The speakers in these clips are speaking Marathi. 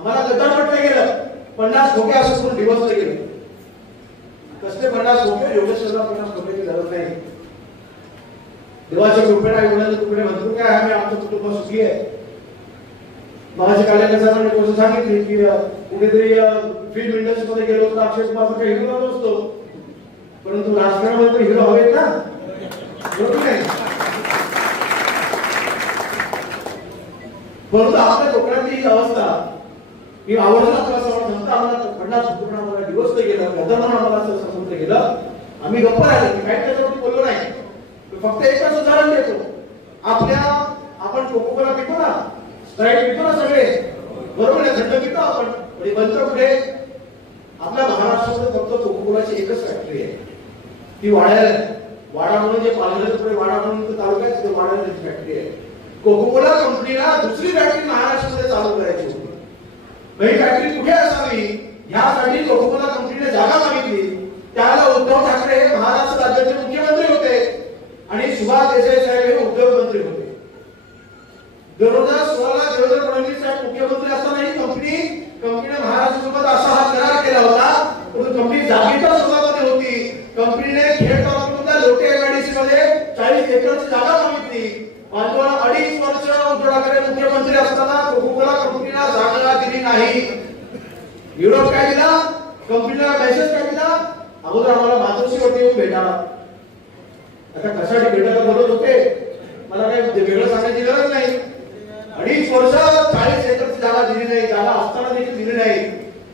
आम्हाला गद्दार म्हटलं गेलं, 50 खोके असं करून डिवोर्स केलं. कसले 50 खोके? योगेश्वरला 50 खोक्याची गरज नाही. देवाच्या कृपेने एवढ्या तुकडे म्हणतो काय आम्ही आमचं कुटुंब सुखी आहे. माझ्या कार्यकर्त्यांना मी गोष्ट सांगितली की कुठेतरी फिल्म इंडस्ट्रीमध्ये गेलो तर अक्षय कुमारचा काही हिरो नसतो, परंतु राजकारणामध्ये पण हिरो हवेत ना, बरोबर नाही? परंतु आपल्या कोकणातली ही अवस्था मी आवडला आम्हाला 50 कुटुंब आम्हाला डिवोर्स गेलं, गद्दार आम्हाला समुद्र गेलं. आम्ही गप्प राहिलो, मी काही त्याच्यावरती बोललो नाही. फक्त एकच उदाहरण देतो. आपण कोकोकोला पितो ना, स्प्राईट पितो ना सगळे, बरोबर आहे? थंड पितो आपण, पण बनतं कुठे? आपल्या महाराष्ट्रामध्ये फक्त कोकोकोलाची एकच फॅक्टरी आहे, ती वाडा म्हणून जे पालघर वाडा म्हणून तालुक्यात वाड्याची फॅक्टरी आहे. कोकोकोला कंपनीला दुसरी फॅक्टरी महाराष्ट्रामध्ये चालू करायची होती. ही फॅक्टरी कुठे असावी यासाठी कोकोकोला कंपनीने जागा मागितली. त्याला उद्धव ठाकरे हे महाराष्ट्र राज्याचे मुख्यमंत्री होते आणि सुभाष देसाई साहेब हे उद्योग मंत्री होते. 2016 देवेंद्र फडणवीस साहेब मुख्यमंत्री असताना ही कंपनीने महाराष्ट्रासोबत असा हा करार केला होता, परंतु कंपनी जागेच्या स्वभावामध्ये होती. कंपनीने खेड तालुक्यातल्या लोटे एमआयडीसी मध्ये 40 एकरची जागा मागितली. मात्र 2.5 वर्ष उद्धव ठाकरे मुख्यमंत्री असताना कोकोकोला कंपनीला जागा दिली नाही. विरोध काय दिला? कंपनीला मेसेज काय दिला? अगोदर आम्हाला मातोश्रीवरती येऊन भेटा. आता कशासाठी भेटायला बोलत होते मला काही वेगळं सांगायची गरज नाही. 2.5 वर्ष 40 एकरची जागा दिली नाही, जागा असताना देखील दिली नाही.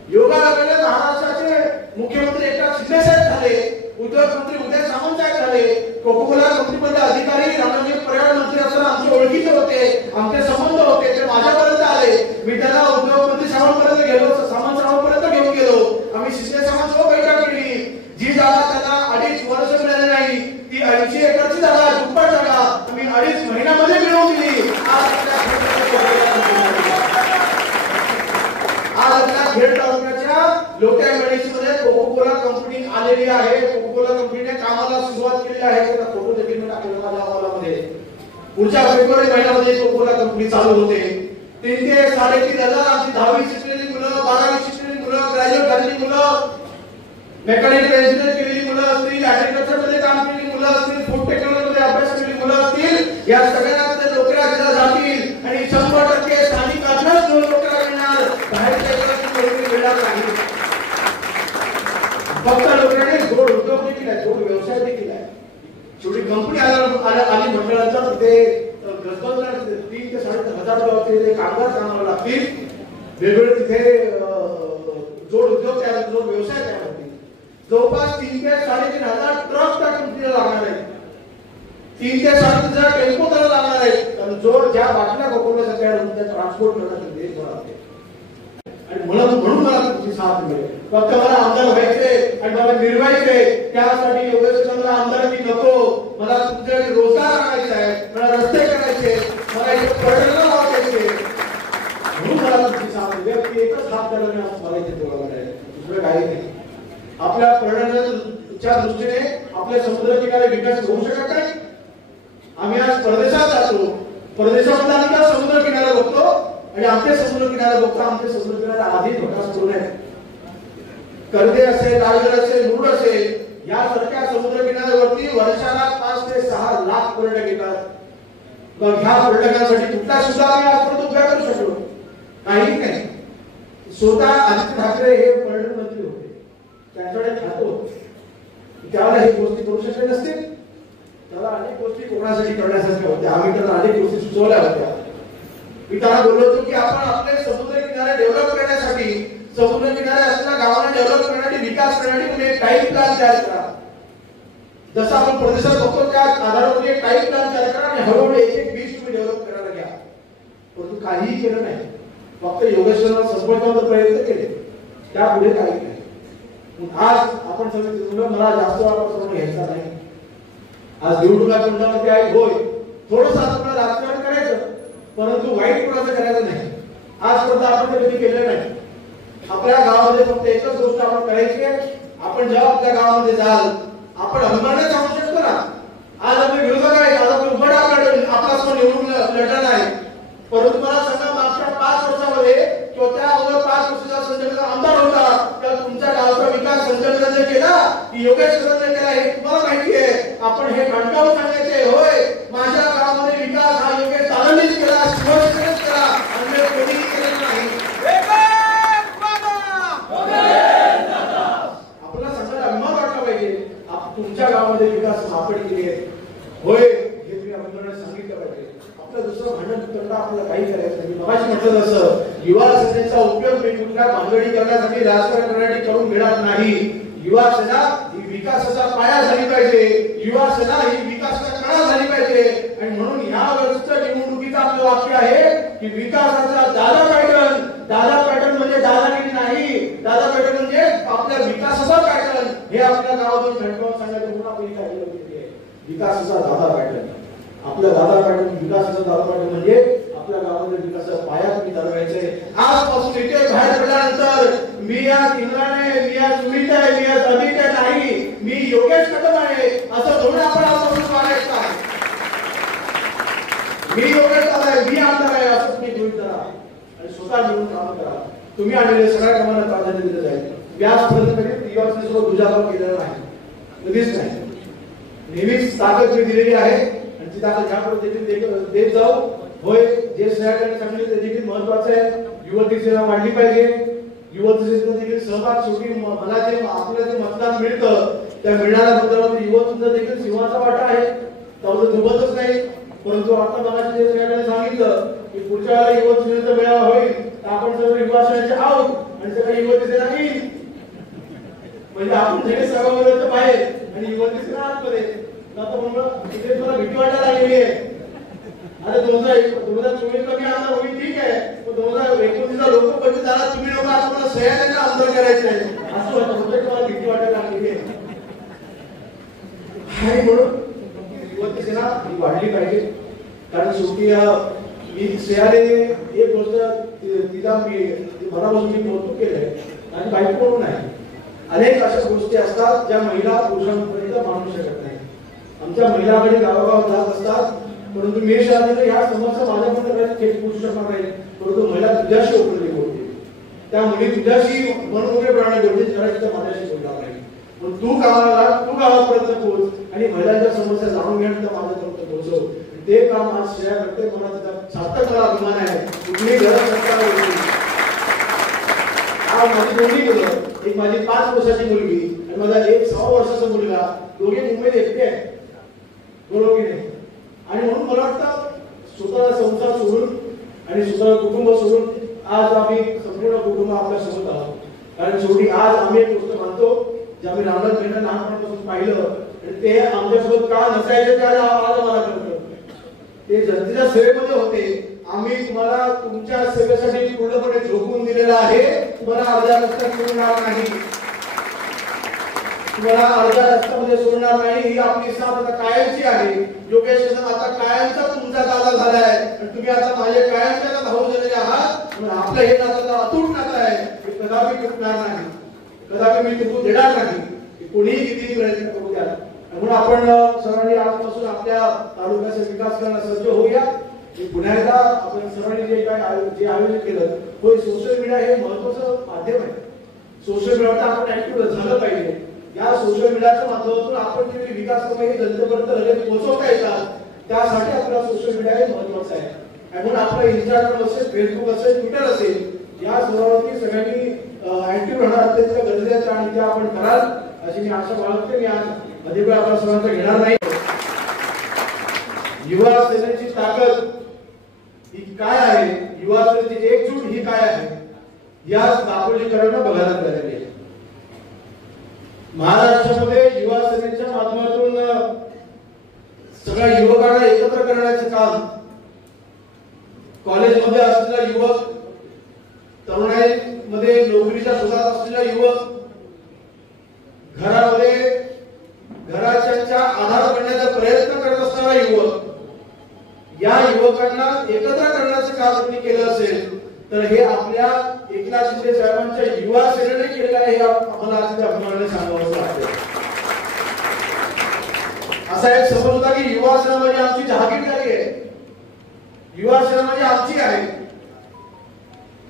योगायोगाने महाराष्ट्राचे मुख्यमंत्री एकनाथ शिंदे साहेब झाले, उद्योगमंत्री उदय सामंत साहेब झाले. कोकोकोला कंपनीमध्ये अधिकारी रामराजे पर्यावरण मंत्री असताना आमचे ओळखीचे होते, आमचे संबंध होते, ते माझ्यापर्यंत आले. मी त्यांना उद्योगमंत्री सामंतपर्यंत गेलो, सामंत साहेबांपर्यंत घेऊन गेलो. आम्ही शिंदे सामंत बैठक केली. जी जागा त्यांना 2.5 वर्ष मिळाली नाही, ती 80 एकरची जागा, दुप्पट जागा आम्ही 2.5 महिन्यामध्ये मिळवून दिली. आज खेड तालुक्याच्या लोट्या मेडिसिनमध्ये कोकोकोला कंपनी आलेली आहे. कोकोकोला कंपनीने कामाला सुरुवात केली आहे. त्याचा फोटो देखील मी टाकलेला माझ्या अहवालामध्ये. पुढच्या फेब्रुवारी महिन्यामध्ये कोकोकोला कंपनी चालू होते. 3 ते 3.5 हजार आमची 10वी शिकलेली मुलं, 12वी शिकलेली मुलं, ग्रॅज्युएट झालेली मुलं, मेकॅनिकल इंजिनियर केलेली मुलं असतील, ऍग्रीकल्चर मध्ये काम केलेली मुलं असतील, फूड टेक्नॉलॉजी मध्ये अभ्यास केलेली मुलं असतील, या सगळ्यांना ते नोकऱ्या दिल्या जातील आणि 100% स्थानिक कामगार नोकऱ्या मिळणार, बाहेरच्या नोकरी मिळणार नाही. फक्त नोकऱ्याने जोड उद्योग देखील आहे, जोड व्यवसाय देखील आहे. शेवटी कंपनी आली म्हटल्यानंतर ते गजबजणार 3 ते 3.5 हजार कामगार कामाला लागतील. वेगवेगळे तिथे जोड उद्योग तयार, जोड व्यवसाय तयार होतील. जवळपास 3 ते 3.5 हजार ट्रक त्या कंपनीला लागणार आहेत. 3 ते 3.5 हजार टेम्पो त्याला लागणार आहेत. कारण जोड ज्या बाटल्या कोकोकोला तयार होतील त्या ट्रान्सपोर्ट करण्यासाठी देशभरात आणि म्हणून मला तुमची साथ मिळेल. फक्त मला आमदार व्हायचे आणि मला मिळवायचे, त्यासाठी योगेश्वरला आमदारकी नको. मला तुमच्याकडे रोजगार आणायचा आहे, मला रस्ते करायचे, मला इथे पर्यटन वाचायचे, म्हणून मला तुमची साथ मिळेल. एकच हात धरून मला इथे बोलावं आहे, दुसरं काही नाही. आपल्या पर्यटनाच्या दृष्टीने आपल्या समुद्र किनारे विकास होऊ शकत नाही. आम्ही आज परदेशात जातो, परदेशामध्ये आम्ही समुद्र किनारे बघतो आणि आमचे समुद्र किनारे बघतो. आमचे समुद्र किनारे आधीच विकास करून आहेत. कर्दे असेल, रायगड असेल, मुरुड असेल, यासारख्या समुद्र किनाऱ्यावरती वर्षाला 5 ते 6 लाख पर्यटक येतात. मग ह्या पर्यटकांसाठी कुठला सुद्धा आम्ही आजपर्यंत उभ्या करू शकलो काही नाही. स्वतः आदित्य ठाकरे हे पर्यटन मंत्री होते, त्यांच्याकडे खातो, त्यावेळेला ही गोष्टी करू शकले नसते. त्याला अनेक गोष्टी कोकणासाठी करण्यासारख्या होत्या. आम्ही त्यांना अनेक गोष्टी सुचवल्या होत्या. मी त्यांना बोललो होतो की आपण आपले समुद्र किनारे डेव्हलप करण्यासाठी, समुद्र किनारे असलेल्या गावांना डेव्हलप करण्यासाठी, विकास करण्यासाठी तुम्ही एक टाइम प्लॅन तयार करा. जसं आपण प्रदेशात बघतो त्या आधारावर एक टाइम प्लॅन तयार करा आणि हळूहळू एक बीच तुम्ही डेव्हलप करायला घ्या. परंतु काहीही केलं नाही. फक्त योगेश्वरला संपर्काचा प्रयत्न केले, त्यापुढे काही नाही. आज आपण सगळे मला जास्त वापर घ्यायचा नाही. आज निवडणुका तोंडामध्ये आहे, होय थोडंसं आपल्याला राजकारण करायचं, परंतु वाईट कोणाचं करायचं नाही. आजपर्यंत आपण ते कधी केलं नाही. आपल्या गावामध्ये फक्त एकच गोष्ट आपण करायची आहे, आपण जेव्हा आपल्या गावामध्ये जाल आपण अभिमानाने सांगू शकतो ना, आज आपले विरोधक आहेत, आज आपण उभा आपला निवडून लढला नाही. परंतु मला सांगा मागच्या 5 वर्षामध्ये किंवा त्या अगोदर योगेश सरांनी केला हे तुम्हाला माहिती आहे. आपण हे कंटाळून सांगायचे होय माझ्या गावामध्ये विकास हा योगेश दादांनीच केला, शिवसेनेनेच केला, अन्य कोणीही केलेला नाही. आपल्याला सांगायला अभिमान वाटला पाहिजे तुमच्या गावामध्ये विकास आपण केली आहे होय हे तुम्ही आमंत्रणाने सांगितलं पाहिजे. आपलं दुसरं भांडण तंटा आपल्याला काही करायचं नाही. मगाशी म्हटलं तसं युवा सेनेचा उपयोग मी कुठल्या भानगडी करण्यासाठी राजकारण करण्यासाठी करून घेणार नाही. युवा सेना ही विकासाचा पाया झाली पाहिजे, युवा सेना ही विकासाचा कणा झाली पाहिजे. आणि म्हणून या वर्षीच्या निवडणुकीचं आपलं वाक्य आहे की विकासाचा दादा पॅटर्न. दादा पॅटर्न म्हणजे दादागिरी नाही, दादा पॅटर्न म्हणजे आपल्या विकासाचा पॅटर्न. हे आपल्या गावातून खंडोबात सांगायचं म्हणून आपण काय केलं विकासाचा दादा पॅटर्न. आपल्या दादा पॅटर्न विकासाचा दादा पॅटर्न म्हणजे आपल्या गावामध्ये विकासाचा पाया तुम्ही ठरवायचे. आजपासून इथे बाहेर पडल्यानंतर मी या इंद्राने, मी या सुमित आहे, मी या समित आहे नाही, मी योगेश कदम आहे असं धोरण आपण आजपासून मानायचं आहे. मी योगेश दादा आहे, मी आमदार आहे असं तुम्ही गृहीत धरा आणि स्वतः मिळून काम करा. तुम्ही आणलेल्या सगळ्या कामाला प्राधान्य दिलं जाईल. व्यासपर्यंत कधी युवासेनेसोबत दुजाभाव केलेला नाही, कधीच नाही. नेहमीच ताकद मी दिलेली आहे आणि ती ताकद यापुढे देखील देत जाऊ. होय जे सहकार्याने सांगितले ते देखील महत्वाचं आहे. युवती सेना वाढली पाहिजे. युवती सेनेचा देखील सहभाग शेवटी मला जे आपल्याला जे मतदान मिळतं त्या मिळणाऱ्या मतदानामध्ये युवतींचा देखील सिंहाचा वाटा आहे. त्यावर दुबतच नाही. परंतु आता मला जे सहकार्याने सांगितलं की पुढच्या वेळेला युवती सेनेचा मेळावा होईल तर आपण सर्व युवा सेनेचे आहोत आणि सगळी युवती सेना येईल. म्हणजे आपण सगळे सहभागी बाहेर आणि युवती सेना आतमध्ये. आता म्हणून इथे मला भीती वाटायला लागलेली आहे. अरे 2024 ला मी आमदार होईल ठीक आहे, पण 2029 ला लोक कधी जाणार तुम्ही लोक आपल्याला सह्याद्रीला आमदार करायचे आहे असं वाटतं. मला भीती वाटायला लागलेली आहे. आणि म्हणून युवती सेना ही वाढली पाहिजे. कारण शेवटी मी सह्याद्री एक गोष्ट तिला मी मनापासून मी कौतुक केलंय आणि बाईक म्हणून आहे. अनेक अशा गोष्टी असतात ज्या महिला पुरुषांपर्यंत मानू शकत नाही. आमच्या महिलाकडे गावागाव जात असतात परंतु मी शहरात ह्या समस्या माझ्यापर्यंत थेट पोहोचू शकणार नाही. परंतु महिला तुझ्याशी ओळखली बोलते, त्या मुली तुझ्याशी मनमोकळेपणाने बोलते, जरा माझ्याशी बोलणार नाही. पण तू कामाला तू गावापर्यंत पोहोच आणि महिलांच्या समस्या जाणून घेण्यात माझ्यापर्यंत पोहोचव. ते काम आज श्रेया करते. मला त्याचा सार्थक मला अभिमान आहे. कुठलीही गरज माझी दोन्ही मुलं, एक माझी 5 वर्षाची मुलगी आणि माझा एक 6 वर्षाचा मुलगा, दोघे मुंबईत एकटे आहेत. बरोबर की नाही? आणि म्हणून मला वाटतं स्वतःचा संसार सोडून आणि स्वतः कुटुंब सोडून आज आम्ही संपूर्ण कुटुंब आपल्या सोबत आहोत. कारण शेवटी आज आम्ही एक गोष्ट मानतो जे आम्ही रामदास यांना लहानपणापासून पाहिलं आणि ते आमच्यासोबत का नसायचे ते आज आम्हाला कळतं. ते जनतेच्या सेवेमध्ये होते. आम्ही तुम्हाला तुमच्या सेवेसाठी पूर्णपणे झोकून दिलेला आहे. तुम्हाला अर्ध्या रस्त्यात सोडणार नाही, तुम्हाला अर्ध्या रस्त्यामध्ये सोडणार नाही. ही आपली साथ आता कायमची आहे. योगेश आता कायमचा तुमचा दादा झालाय आणि तुम्ही आता माझे कायमच्या भाऊ झालेले आहात. आपलं हे नातं अतूट नातं आहे. हे कदापि तुटणार नाही, कदापि मी तुटू देणार नाही. कोणीही किती प्रयत्न करू द्या. म्हणून आपण सर्वांनी आजपासून आपल्या तालुक्याचा विकास करण्यास सज्ज होऊया. पुन्हा एकदा आपण सर्वांनी जे आयोजन केलं होय, सोशल मीडिया हे महत्वाचं माध्यम आहे. सोशल मीडियावर आपण ऍक्टिव्ह झालं पाहिजे. या सोशल मीडियाच्या माध्यमातून आपण जे विकास कामं हे जनतेपर्यंत लगेच पोहोचवता येतात त्यासाठी आपल्याला सोशल मीडिया हे महत्वाचं आहे. म्हणून आपलं इंस्टाग्राम असेल, फेसबुक असेल, ट्विटर असेल, या सर्वांनी सगळ्यांनी ऍक्टिव्ह राहणं अत्यंत गरजेचं आणि ते आपण कराल अशी मी आशा बाळगते. मी आज अधिक वेळ आपण सर्वांचं घेणार नाही. युवा सेनेची ताकद ही काय आहे, युवा सेनेची एकजूट ही काय आहे, या दाखवलीकरण बघायला मिळालेली आहे. महाराष्ट्रामध्ये युवा सेनेच्या माध्यमातून सगळ्या युवकांना एकत्र करण्याचे काम, कॉलेजमध्ये असलेला युवक, तरुणाईमध्ये नोकरीच्या शोधात असलेला युवक, घराच्या आधार बनण्याचा प्रयत्न करत असणारा युवक, या युवकांना एकत्र करण्याचं काम तुम्ही केलं असेल तर हे आपल्या एकनाथ शिंदे साहेबांच्या युवा सेनेने केलेलं आहे. हे आम्हाला आज अभिमानाने सांगावं वाटतं. असा एक समज होता की युवा सेना म्हणजे आमची जहागीरदारी आहे, युवा सेना म्हणजे आमची आहे,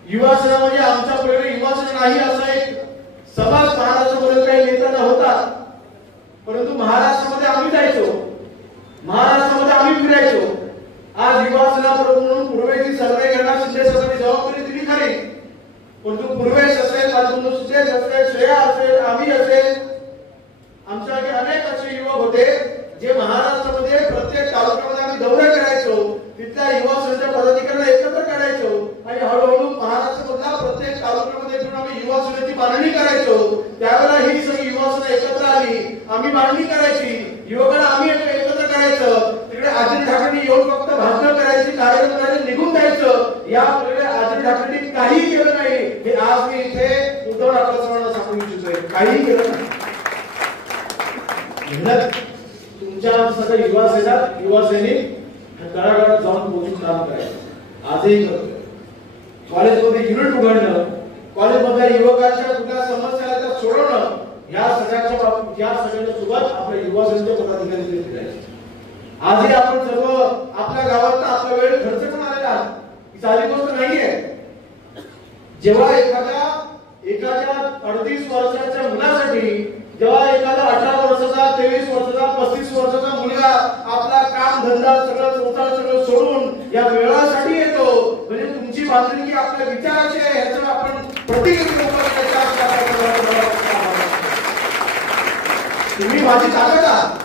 युवा सेना म्हणजे आमच्या पहिले युवा सेना नाही, असा एक समाज महाराष्ट्रामध्ये काही नेत्यांना होता. परंतु महाराष्ट्रामध्ये आम्ही जायचो, महाराष्ट्रामध्ये आम्ही फिरायचो. आज युवा सेना प्रमुख म्हणून पूर्वेची सर्वे करणार शिंदे साहेबांनी जबाबदारी दिली खरी, परंतु पूर्वेश असेल, सुरेश असेल, श्रेया असेल, आम्ही असेल, आमच्याकडे अनेक असे युवक होते जे महाराष्ट्रामध्ये प्रत्येक तालुक्यामध्ये आम्ही दौरे करायचो, तिथल्या युवा सेनेच्या पदाधिकाऱ्यांना एकत्र काढायचो आणि हळूहळू महाराष्ट्रामधल्या प्रत्येक तालुक्यामध्ये घेऊन आम्ही युवा सेनेची बांधणी करायचो. त्यावेळेला ही सगळी युवा सेना एकत्र आली, आम्ही बांधणी करायची, युवकांना आम्ही एकत्र करायचं. तिकडे अजित ठाकरे येऊन फक्त भाषण करायची, कार्यक्रम करायचे, निघून जायचं. या अजित ठाकरेंनी काही केलं नाही. हे आज मी इथे उद्धव ठाकरे सांगू इच्छितोय, काही केलं नाही. तुमच्या सगळ्या युवा सेना, युवा सैनिक तळागाळात जाऊन पोहोचून काम करायचं आजही करतोय. कॉलेजमध्ये युनिट उघडणं, कॉलेजमधल्या युवकांच्या कुठल्या समस्या त्या सोडवणं, या सगळ्यांच्या सोबत आपल्या युवा सेनेचे पदाधिकारी फिरायचे. आजही आपण सर्व आपल्या गावात आपला वेळ खर्च करून आलेला आहात, ही साधी गोष्ट नाहीये. जेव्हा एखाद्या 38 वर्षाच्या मुलासाठी, जेव्हा एखादा 18 वर्षाचा, 23 वर्षाचा, 35 वर्षाचा मुलगा आपला काम धंदा सगळं संसार सगळं सोडून या वेळासाठी येतो, म्हणजे तुमची बांधिलकी आपल्या विचाराची आहे, ह्याचं आपण प्रतीक. तुम्ही माझी ताकद आहात.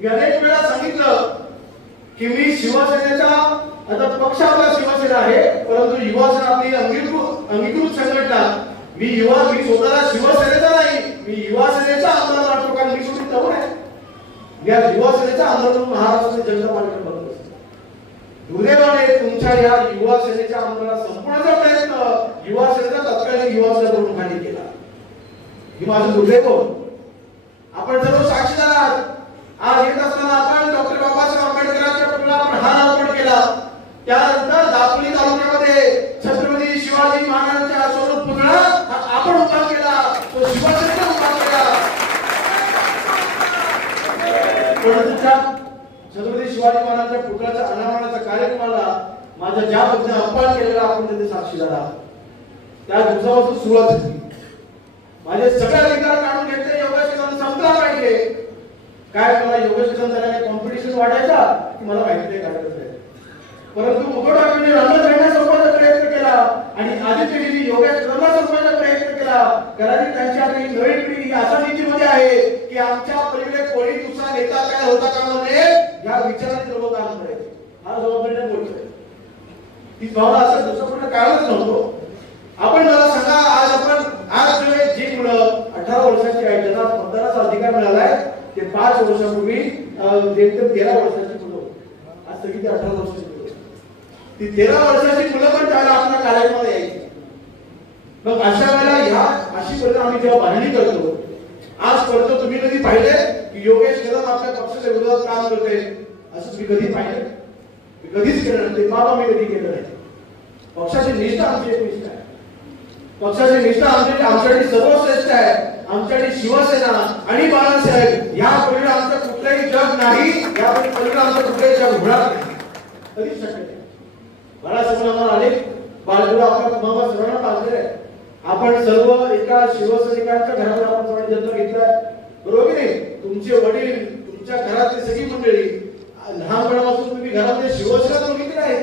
मी अनेक वेळा सांगितलं की मी शिवसेनेचा, आता पक्ष आपला शिवसेना आहे, परंतु युवा सेना आपली अंगीकृत संघटना. मी स्वतःला शिवसेनेचा नाही, मी युवा सेनेचा आमदार वाटतो, कारण मी शेवटी तरुण आहे. या युवा सेनेचा आमदार म्हणून महाराष्ट्राचे जनता पार्टीकडे बघत असतो. दुर्दैवाने तुमच्या या युवा सेनेच्या आमदाराला संपवण्याचा प्रयत्न युवा सेनेचा तत्कालीन युवा सेना प्रमुखांनी केला. ही माझं दुर्दैव. आपण सर्व साक्षीदार आहात. आज येत असताना आपण डॉक्टर बाबासाहेब आंबेडकरांच्या पुतळ्याला आपण हार अर्पण केला. त्यानंतर दापोली तालुक्यामध्ये छत्रपती शिवाजी महाराजांच्या स्वरूप पुतळा आपण उभा केला, तो शिवसेनेने उभा केला. छत्रपती शिवाजी महाराजांच्या पुतळ्याच्या अनावरणाच्या कार्यक्रमाला माझ्या ज्या पद्धतीने अपमान केलेला आपण तिथे साक्षीदार आहात. त्या दिवसापासून सुरुवात झाली. माझे सगळे अधिकार काढून घेतले, योगेश संपला पाहिजे. काय मला योगेश त्याला कॉम्पिटिशन वाटायचा की मला माहिती नाही काढायचं आहे, परंतु उद्धव ठाकरेंनी रंगत संपवायचा प्रयत्न केला आणि आदित्यजींनी योगेश संपवायचा प्रयत्न केला. कारण त्यांची आपली नवी पिढी अशा नीतीमध्ये आहे की आमच्या पलीकडे कोणी दुसरा नेता काय होता कामा नये या विचाराने सर्व काम करायचे. हा जबाबदारीने बोलतोय. ती भावना असं दुसरं कुठलं कारणच नव्हतं. आपण मला सांगा, आज जी मुलं 18 वर्षाची आहेत, ज्यांना मतदानाचा अधिकार मिळालाय, ते 5 वर्षापूर्वी 13 वर्षाची मुलं, आज सगळी ते 18 वर्षाची मुलं. ती 13 वर्षाची मुलं पण त्याला आपल्या कार्यक्रमाला यायची. मग अशा वेळेला अशी परिणाम आम्ही जेव्हा बांधणी करतो, आज करतो, तुम्ही कधी पाहिले की योगेश कदम आपल्या पक्षाच्या विरोधात काम करते? असं तुम्ही कधी पाहिलं? कधीच केलं नाही. ते बाबा मी कधी केलं नाही. पक्षाची निष्ठा आमची एक निष्ठा आहे. पक्षाची निष्ठा आमच्यासाठी सर्वश्रेष्ठ आहे. आमच्यासाठी शिवसेना आणि बाळासाहेब या पलीकडे आमचं कुठलंही जग नाही, या पलीकडे आमचं कुठलंही जग होणार नाही, कधीच शक्य नाही. बाळासाहेब आम्हाला अनेक बाळगुरु आपल्या कुटुंबात सर्वांना पाजलेले आहे. आपण सर्व एका शिवसैनिकांच्या घरात आपण सगळे जन्म घेतलाय, बरोबर की नाही? तुमचे वडील, तुमच्या घरातली सगळी मंडळी, लहानपणापासून तुम्ही घरामध्ये शिवसेना बघितली आहे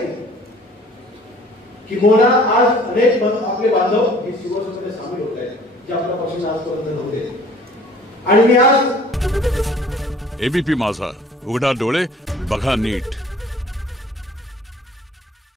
की मोना आज अनेक आपले बांधव हे शिवसेनेमध्ये सामील होत आहेत, जे आपल्या पक्षाने आजपर्यंत नव्हते. आणि मी आज एबीपी माझा, उघडा डोळे बघा नीट.